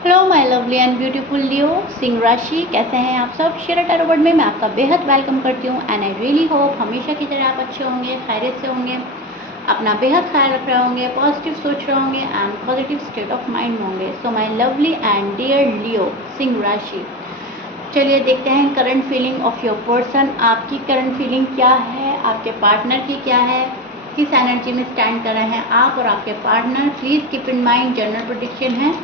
Hello my lovely and beautiful Leo सिंह राशि, कैसे हैं आप सब। शेयर टैरो वर्ल्ड में मैं आपका बेहद वेलकम करती हूँ एंड आई रियली होप हमेशा की तरह आप अच्छे होंगे, खैरियत से होंगे, अपना बेहद ख्याल रख रहे होंगे, पॉजिटिव सोच रहे होंगे and positive state of mind होंगे। So my lovely and dear Leo सिंह राशि, चलिए देखते हैं current feeling of your person. आपकी करंट फीलिंग क्या है, आपके पार्टनर की क्या है, किस एनर्जी में स्टैंड कर रहे हैं आप और आपके partner. Please keep in mind general prediction है,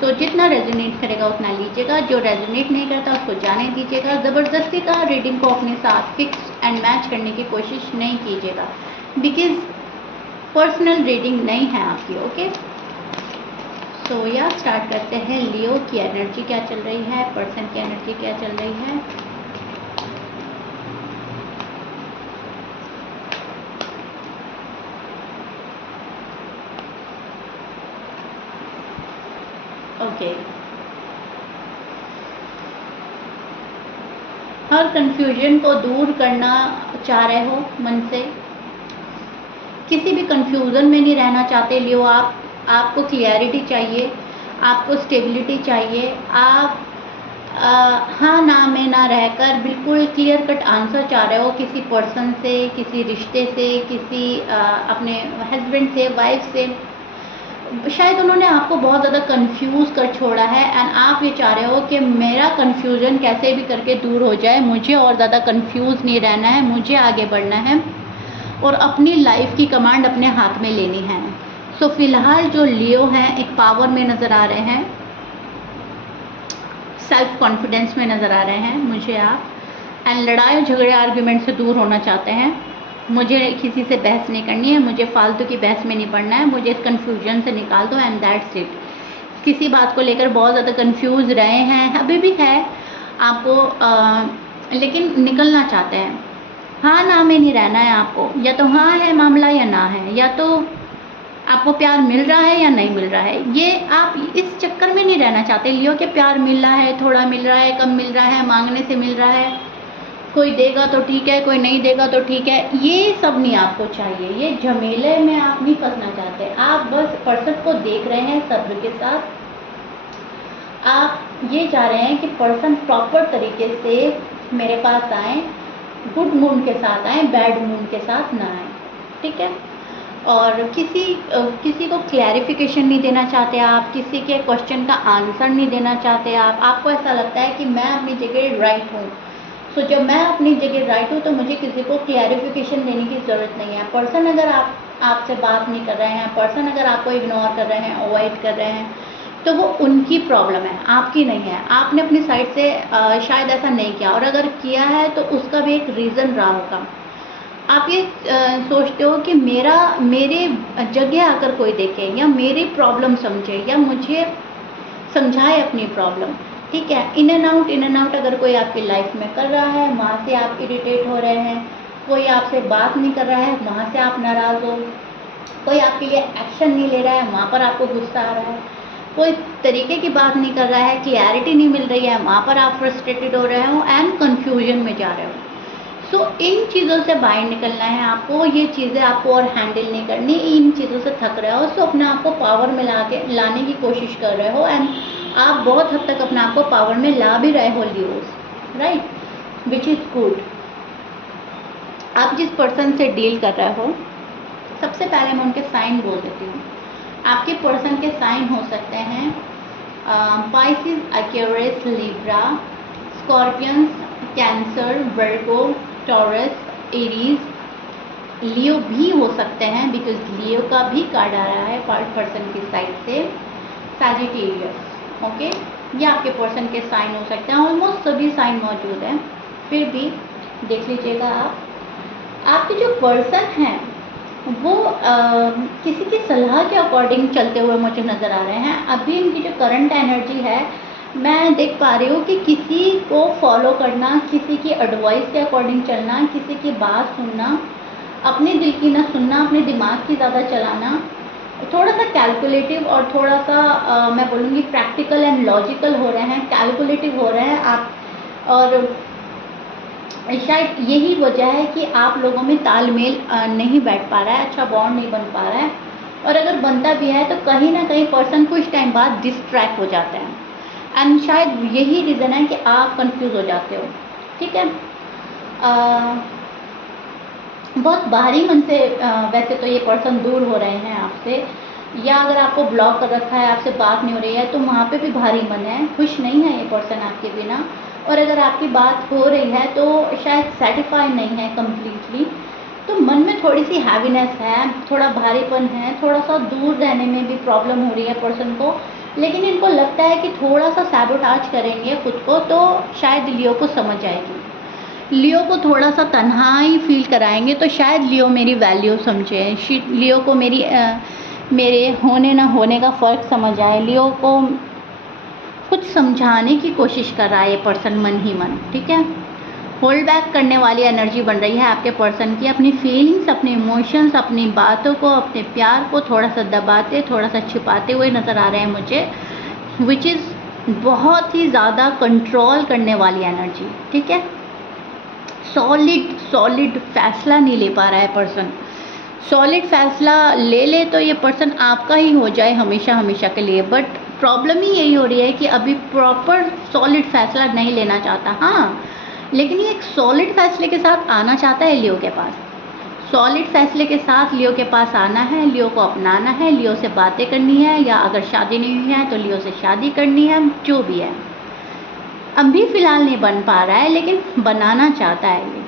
तो जितना रेजोनेट करेगा उतना लीजिएगा, जो रेजोनेट नहीं करता उसको जाने दीजिएगा। ज़बरदस्ती का रीडिंग को अपने साथ फिक्स एंड मैच करने की कोशिश नहीं कीजिएगा, बिकॉज पर्सनल रीडिंग नहीं है आपकी। ओके, सो या स्टार्ट करते हैं। लियो की एनर्जी क्या चल रही है, पर्सन की एनर्जी क्या चल रही है। ओके, हर कंफ्यूजन को दूर करना चाह रहे हो मन से, किसी भी कंफ्यूजन में नहीं रहना चाहते लियो आप। आपको क्लियरिटी चाहिए, आपको स्टेबिलिटी चाहिए। आप हाँ ना में ना रहकर बिल्कुल क्लियर कट आंसर चाह रहे हो किसी पर्सन से, किसी रिश्ते से, किसी अपने हस्बैंड से, वाइफ से। शायद उन्होंने आपको बहुत ज़्यादा कंफ्यूज कर छोड़ा है एंड आप ये चाह रहे हो कि मेरा कंफ्यूजन कैसे भी करके दूर हो जाए, मुझे और ज़्यादा कंफ्यूज नहीं रहना है, मुझे आगे बढ़ना है और अपनी लाइफ की कमांड अपने हाथ में लेनी है। सो फिलहाल जो लियो हैं एक पावर में नज़र आ रहे हैं, सेल्फ कॉन्फिडेंस में नज़र आ रहे हैं मुझे आप, एंड लड़ाई झगड़े आर्ग्यूमेंट से दूर होना चाहते हैं। मुझे किसी से बहस नहीं करनी है, मुझे फालतू की बहस में नहीं पड़ना है, मुझे इस कन्फ्यूजन से निकाल दो एंड दैट्स इट। किसी बात को लेकर बहुत ज़्यादा कंफ्यूज रहे हैं, अभी भी है आपको, लेकिन निकलना चाहते हैं। हाँ ना में नहीं रहना है आपको, या तो हाँ है मामला या ना है, या तो आपको प्यार मिल रहा है या नहीं मिल रहा है। ये आप इस चक्कर में नहीं रहना चाहते लियो कि प्यार मिल रहा है, थोड़ा मिल रहा है, कम मिल रहा है, मांगने से मिल रहा है, कोई देगा तो ठीक है, कोई नहीं देगा तो ठीक है। ये सब नहीं आपको चाहिए, ये झमेले में आप नहीं फंसना चाहते। आप बस पर्सन को देख रहे हैं सब्र के साथ। आप ये चाह रहे हैं कि पर्सन प्रॉपर तरीके से मेरे पास आए, गुड मूड के साथ आए, बैड मूड के साथ ना आए, ठीक है। और किसी को क्लैरिफिकेशन नहीं देना चाहते आप, किसी के क्वेश्चन का आंसर नहीं देना चाहते आप। आपको ऐसा लगता है कि मैं अपनी जगह राइट हूँ, सो जब मैं अपनी जगह राइट हूँ तो मुझे किसी को क्लैरिफिकेशन देने की ज़रूरत नहीं है। पर्सन अगर आपसे बात नहीं कर रहे हैं, पर्सन अगर आपको इग्नोर कर रहे हैं, अवॉइड कर रहे हैं, तो वो उनकी प्रॉब्लम है, आपकी नहीं है। आपने अपनी साइड से शायद ऐसा नहीं किया, और अगर किया है तो उसका भी एक रीज़न रहा होगा। आप ये सोचते हो कि मेरे जगह आकर कोई देखे या मेरी प्रॉब्लम समझे या मुझे समझाए अपनी प्रॉब्लम, ठीक है। इन एंड आउट अगर कोई आपकी लाइफ में कर रहा है, वहाँ से आप इरिटेट हो रहे हैं। कोई आपसे बात नहीं कर रहा है, वहाँ से आप नाराज़ हो। कोई आपके लिए एक्शन नहीं ले रहा है, वहाँ पर आपको गुस्सा आ रहा है। कोई तरीके की बात नहीं कर रहा है, क्लैरिटी नहीं मिल रही है, वहाँ पर आप फ्रस्ट्रेटेड हो रहे हो एंड कन्फ्यूजन में जा रहे हो। सो इन चीज़ों से बाहर निकलना है आपको। ये चीज़ें आपको और हैंडल नहीं करनी, इन चीज़ों से थक रहे हो। सो अपने आप को पावर में लाने की कोशिश कर रहे हो एंड आप बहुत हद तक अपने आप को पावर में ला भी रहे हो Leos, right, which is good. आप जिस पर्सन से डील कर रहे हो, सबसे पहले मैं उनके साइन बोल देती हूँ। आपके पर्सन के साइन हो सकते हैं Pisces, Aquarius, Libra, Scorpions, Cancer, Virgo, Taurus, Aries. Leo भी हो सकते हैं, बिकॉज लियो का भी कार्ड आ रहा है पर्सन की साइड से, सैजिटेरियस। ओके, ये आपके पर्सन के साइन हो सकते हैं। ऑलमोस्ट सभी साइन मौजूद हैं, फिर भी देख लीजिएगा आप। आपके जो पर्सन हैं वो किसी की सलाह के अकॉर्डिंग चलते हुए मुझे नज़र आ रहे हैं। अभी इनकी जो करंट एनर्जी है, मैं देख पा रही हूँ कि किसी को फॉलो करना, किसी की एडवाइस के अकॉर्डिंग चलना, किसी की बात सुनना, अपने दिल की ना सुनना, अपने दिमाग की ज़्यादा चलाना, थोड़ा सा कैलकुलेटिव और थोड़ा सा मैं बोलूँगी प्रैक्टिकल एंड लॉजिकल हो रहे हैं, कैलकुलेटिव हो रहे हैं आप। और शायद यही वजह है कि आप लोगों में तालमेल नहीं बैठ पा रहा है, अच्छा बॉन्ड नहीं बन पा रहा है। और अगर बनता भी है तो कहीं ना कहीं पर्सन कुछ टाइम बाद डिस्ट्रैक्ट हो जाता है, एंड शायद यही रीज़न है कि आप कंफ्यूज हो जाते हो। ठीक है, बहुत बाहरी मन से वैसे तो ये पर्सन दूर हो रहे हैं आपसे, या अगर आपको ब्लॉक कर रखा है, आपसे बात नहीं हो रही है, तो वहाँ पे भी भारी मन है, खुश नहीं है ये पर्सन आपके बिना। और अगर आपकी बात हो रही है तो शायद सेटिस्फाई नहीं है कम्प्लीटली, तो मन में थोड़ी सी हैवीनेस है, थोड़ा भारीपन है, थोड़ा सा दूर रहने में भी प्रॉब्लम हो रही है पर्सन को। लेकिन इनको लगता है कि थोड़ा सा सैबोटाज करेंगे खुद को तो शायद लियो को समझ आएगी, लियो को थोड़ा सा तन्हाई फील कराएंगे तो शायद लियो मेरी वैल्यू समझे, लियो को मेरे होने ना होने का फ़र्क समझ आए, लियो को कुछ समझाने की कोशिश कर रहा है ये पर्सन मन ही मन। ठीक है, होल्ड बैक करने वाली एनर्जी बन रही है आपके पर्सन की, अपनी फीलिंग्स, अपने इमोशंस, अपनी बातों को, अपने प्यार को थोड़ा सा दबाते, थोड़ा सा छिपाते हुए नज़र आ रहे हैं मुझे, विच इज़ बहुत ही ज़्यादा कंट्रोल करने वाली एनर्जी। ठीक है, सॉलिड फैसला नहीं ले पा रहा है पर्सन। सॉलिड फैसला ले तो ये पर्सन आपका ही हो जाए हमेशा हमेशा के लिए, बट प्रॉब्लम ही यही हो रही है कि अभी प्रॉपर सॉलिड फैसला नहीं लेना चाहता। हाँ, लेकिन ये एक सॉलिड फैसले के साथ आना चाहता है लियो के पास, सॉलिड फैसले के साथ लियो के पास आना है, लियो को अपनाना है, लियो से बातें करनी है, या अगर शादी नहीं हुई है तो लियो से शादी करनी है, जो भी है। अभी फ़िलहाल नहीं बन पा रहा है लेकिन बनाना चाहता है ये।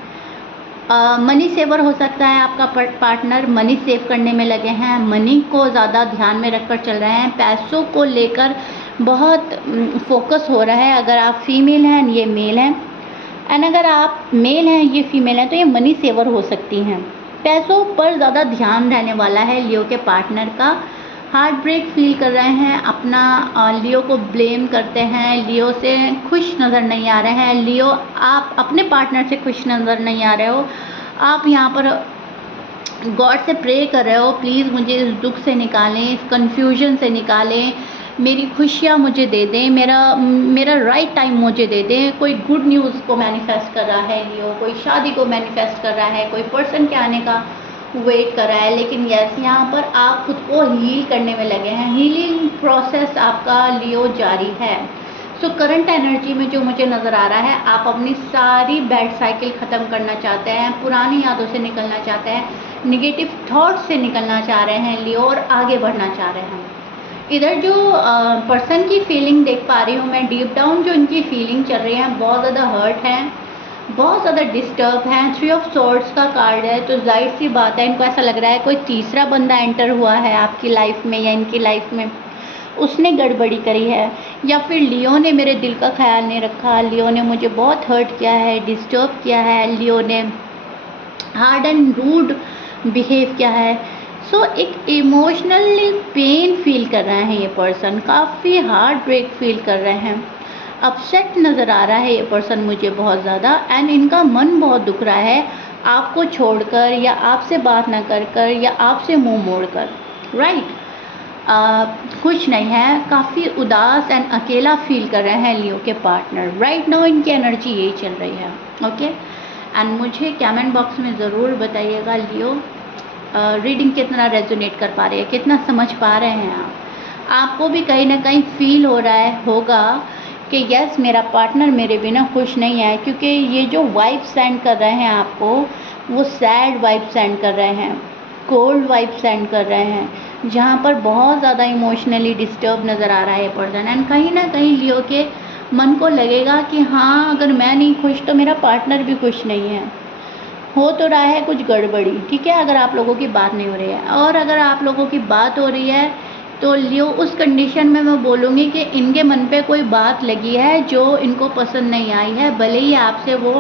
मनी सेवर हो सकता है आपका पार्टनर, मनी सेव करने में लगे हैं, मनी को ज़्यादा ध्यान में रखकर चल रहे हैं, पैसों को लेकर बहुत फोकस हो रहा है। अगर आप फीमेल हैं, ये मेल हैं, एंड अगर आप मेल हैं, ये फीमेल हैं, तो ये मनी सेवर हो सकती हैं। पैसों पर ज़्यादा ध्यान रहने वाला है लियो के पार्टनर का। हार्ट ब्रेक फील कर रहे हैं अपना, लियो को ब्लेम करते हैं, लियो से खुश नज़र नहीं आ रहे हैं, लियो आप अपने पार्टनर से खुश नज़र नहीं आ रहे हो। आप यहाँ पर गॉड से प्रे कर रहे हो, प्लीज़ मुझे इस दुख से निकालें, इस कन्फ्यूजन से निकालें, मेरी खुशियाँ मुझे दे दें, मेरा राइट टाइम मुझे दे दें। कोई गुड न्यूज़ को मैनिफेस्ट कर रहा है लियो, कोई शादी को मैनिफेस्ट कर रहा है, कोई पर्सन के आने का वेट कर रहा है। लेकिन यस, यहाँ पर आप खुद को हील करने में लगे हैं, हीलिंग प्रोसेस आपका लियो जारी है। सो करंट एनर्जी में जो मुझे नज़र आ रहा है, आप अपनी सारी बैड साइकिल ख़त्म करना चाहते हैं, पुरानी यादों से निकलना चाहते हैं, निगेटिव थॉट्स से निकलना चाह रहे हैं लियो, और आगे बढ़ना चाह रहे हैं। इधर जो पर्सन की फीलिंग देख पा रही हूँ मैं, डीप डाउन जो इनकी फीलिंग चल रही है, बहुत ज़्यादा हर्ट है, बहुत ज़्यादा डिस्टर्ब हैं। 3 ऑफ सोर्ड्स का कार्ड है, तो जाहिर सी बात है इनको ऐसा लग रहा है कोई तीसरा बंदा एंटर हुआ है आपकी लाइफ में, या इनकी लाइफ में उसने गड़बड़ी करी है, या फिर लियो ने मेरे दिल का ख्याल नहीं रखा, लियो ने मुझे बहुत हर्ट किया है, डिस्टर्ब किया है, लियो ने हार्ड एंड रूड बिहेव किया है। सो एक इमोशनली पेन फील कर रहे हैं ये पर्सन, काफ़ी हार्ट ब्रेक फील कर रहे हैं, अपसेट नज़र आ रहा है ये पर्सन मुझे बहुत ज़्यादा, एंड इनका मन बहुत दुख रहा है आपको छोड़कर, या आपसे बात ना कर कर, या आपसे मुंह मोड़कर। राइट, खुश नहीं है, काफ़ी उदास एंड अकेला फील कर रहे हैं लियो के पार्टनर। राइट नाउ इनकी एनर्जी यही चल रही है। ओके, एंड मुझे कमेंट बॉक्स में ज़रूर बताइएगा लियो रीडिंग कितना रेजोनेट कर पा रही है, कितना समझ पा रहे हैं आपको भी कहीं ना कहीं फील हो रहा है होगा कि यस, मेरा पार्टनर मेरे बिना खुश नहीं है, क्योंकि ये जो वाइब सेंड कर रहे हैं आपको, वो सैड वाइब सेंड कर रहे हैं, कोल्ड वाइब सेंड कर रहे हैं, जहाँ पर बहुत ज़्यादा इमोशनली डिस्टर्ब नज़र आ रहा है पर्सन। एंड कहीं ना कहीं लियो के मन को लगेगा कि हाँ, अगर मैं नहीं खुश तो मेरा पार्टनर भी खुश नहीं है, हो तो रहा है कुछ गड़बड़ी। ठीक है, अगर आप लोगों की बात नहीं हो रही है, और अगर आप लोगों की बात हो रही है तो लियो उस कंडीशन में मैं बोलूँगी कि इनके मन पे कोई बात लगी है जो इनको पसंद नहीं आई है, भले ही आपसे वो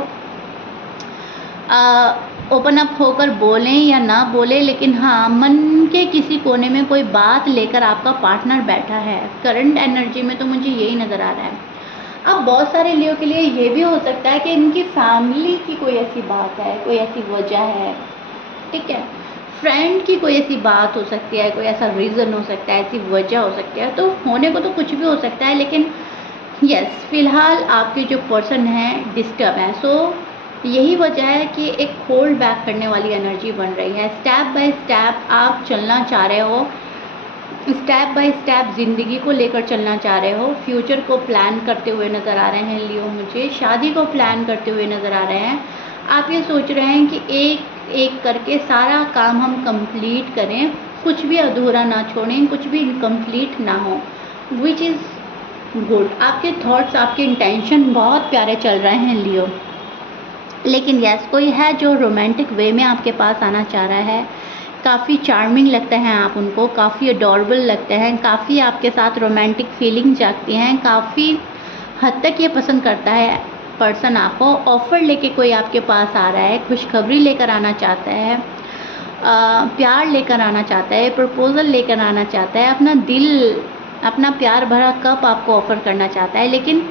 ओपन अप होकर बोलें या ना बोले, लेकिन हाँ, मन के किसी कोने में कोई बात लेकर आपका पार्टनर बैठा है। करंट एनर्जी में तो मुझे यही नज़र आ रहा है। अब बहुत सारे लियो के लिए ये भी हो सकता है कि इनकी फैमिली की कोई ऐसी बात है, कोई ऐसी वजह है। ठीक है, फ्रेंड की कोई ऐसी बात हो सकती है, कोई ऐसा रीज़न हो सकता है, ऐसी वजह हो सकती है, तो होने को तो कुछ भी हो सकता है, लेकिन यस, फिलहाल आपके जो पर्सन हैं डिस्टर्ब हैं। सो यही वजह है कि एक होल्ड बैक करने वाली एनर्जी बन रही है। स्टेप बाय स्टेप आप चलना चाह रहे हो, स्टेप बाय स्टेप ज़िंदगी को लेकर चलना चाह रहे हो, फ्यूचर को प्लान करते हुए नज़र आ रहे हैं लियो, मुझे शादी को प्लान करते हुए नज़र आ रहे हैं। आप ये सोच रहे हैं कि एक एक करके सारा काम हम कंप्लीट करें, कुछ भी अधूरा ना छोड़ें, कुछ भी इनकम्प्लीट ना हो, विच इज़ गुड। आपके थॉट्स, आपके इंटेंशन बहुत प्यारे चल रहे हैं लियो। लेकिन यस, कोई है जो रोमांटिक वे में आपके पास आना चाह रहा है। काफ़ी चार्मिंग लगते हैं आप उनको, काफ़ी अडोरेबल लगते हैं, काफ़ी आपके साथ रोमांटिक फीलिंग जागती हैं, काफ़ी हद तक ये पसंद करता है पर्सन आपको। ऑफ़र लेके कोई आपके पास आ रहा है, खुशखबरी लेकर आना चाहता है, प्यार लेकर आना चाहता है, प्रपोज़ल लेकर आना चाहता है, अपना दिल, अपना प्यार भरा कप आपको ऑफ़र करना चाहता है। लेकिन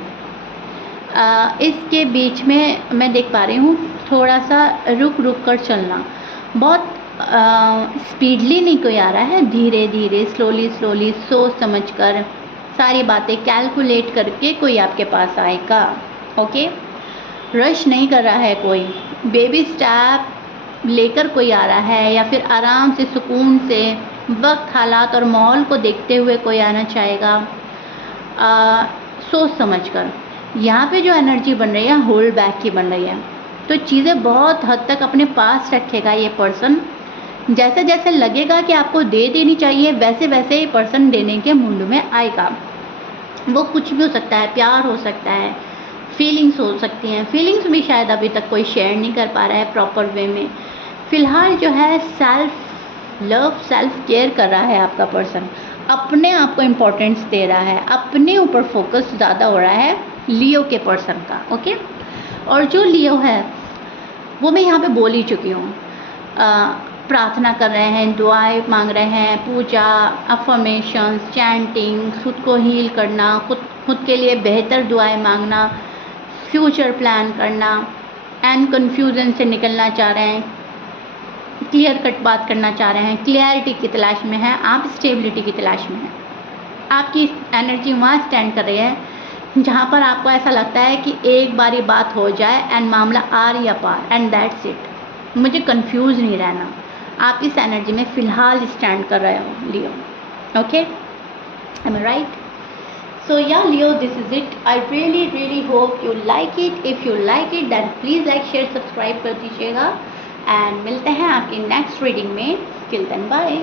इसके बीच में मैं देख पा रही हूँ थोड़ा सा रुक रुक कर चलना, बहुत स्पीडली नहीं कोई आ रहा है, धीरे धीरे, स्लोली स्लोली, सोच समझ कर, सारी बातें कैलकुलेट करके कोई आपके पास आएगा। ओके, रश नहीं कर रहा है कोई, बेबी स्टेप लेकर कोई आ रहा है, या फिर आराम से, सुकून से, वक्त, हालात और माहौल को देखते हुए कोई आना चाहेगा, सोच समझ कर। यहाँ पे जो एनर्जी बन रही है होल्ड बैक की बन रही है, तो चीज़ें बहुत हद तक अपने पास रखेगा ये पर्सन। जैसे जैसे लगेगा कि आपको दे देनी चाहिए, वैसे वैसे ये पर्सन देने के मूड में आएगा। वो कुछ भी हो सकता है, प्यार हो सकता है, फीलिंग्स हो सकती हैं, फीलिंग्स भी शायद अभी तक कोई शेयर नहीं कर पा रहा है प्रॉपर वे में। फ़िलहाल जो है सेल्फ लव, सेल्फ केयर कर रहा है आपका पर्सन, अपने आप को इम्पोर्टेंस दे रहा है, अपने ऊपर फोकस ज़्यादा हो रहा है लियो के पर्सन का। ओके, और जो लियो है वो मैं यहाँ पे बोल ही चुकी हूँ। प्रार्थना कर रहे हैं, दुआएं मांग रहे हैं, पूजा, अफर्मेशंस, चैंटिंग, खुद को हील करना, खुद के लिए बेहतर दुआएं मांगना, फ्यूचर प्लान करना, एंड कन्फ्यूज़न से निकलना चाह रहे हैं, क्लियर कट बात करना चाह रहे हैं, क्लियरिटी की तलाश में है, आप स्टेबिलिटी की तलाश में हैं। आपकी एनर्जी वहाँ स्टैंड कर रही है जहाँ पर आपको ऐसा लगता है कि एक बारी बात हो जाए एंड मामला आर या पार, एंड दैट्स इट, मुझे कंफ्यूज नहीं रहना। आप इस एनर्जी में फ़िलहाल स्टैंड कर रहे हो लियो। Okay, M I right? So yeah Leo, this is it. I really hope you like it. If you like it then please like, share, subscribe कर दीजिएगा, एंड मिलते हैं आपकी नेक्स्ट रीडिंग में। Till then, bye.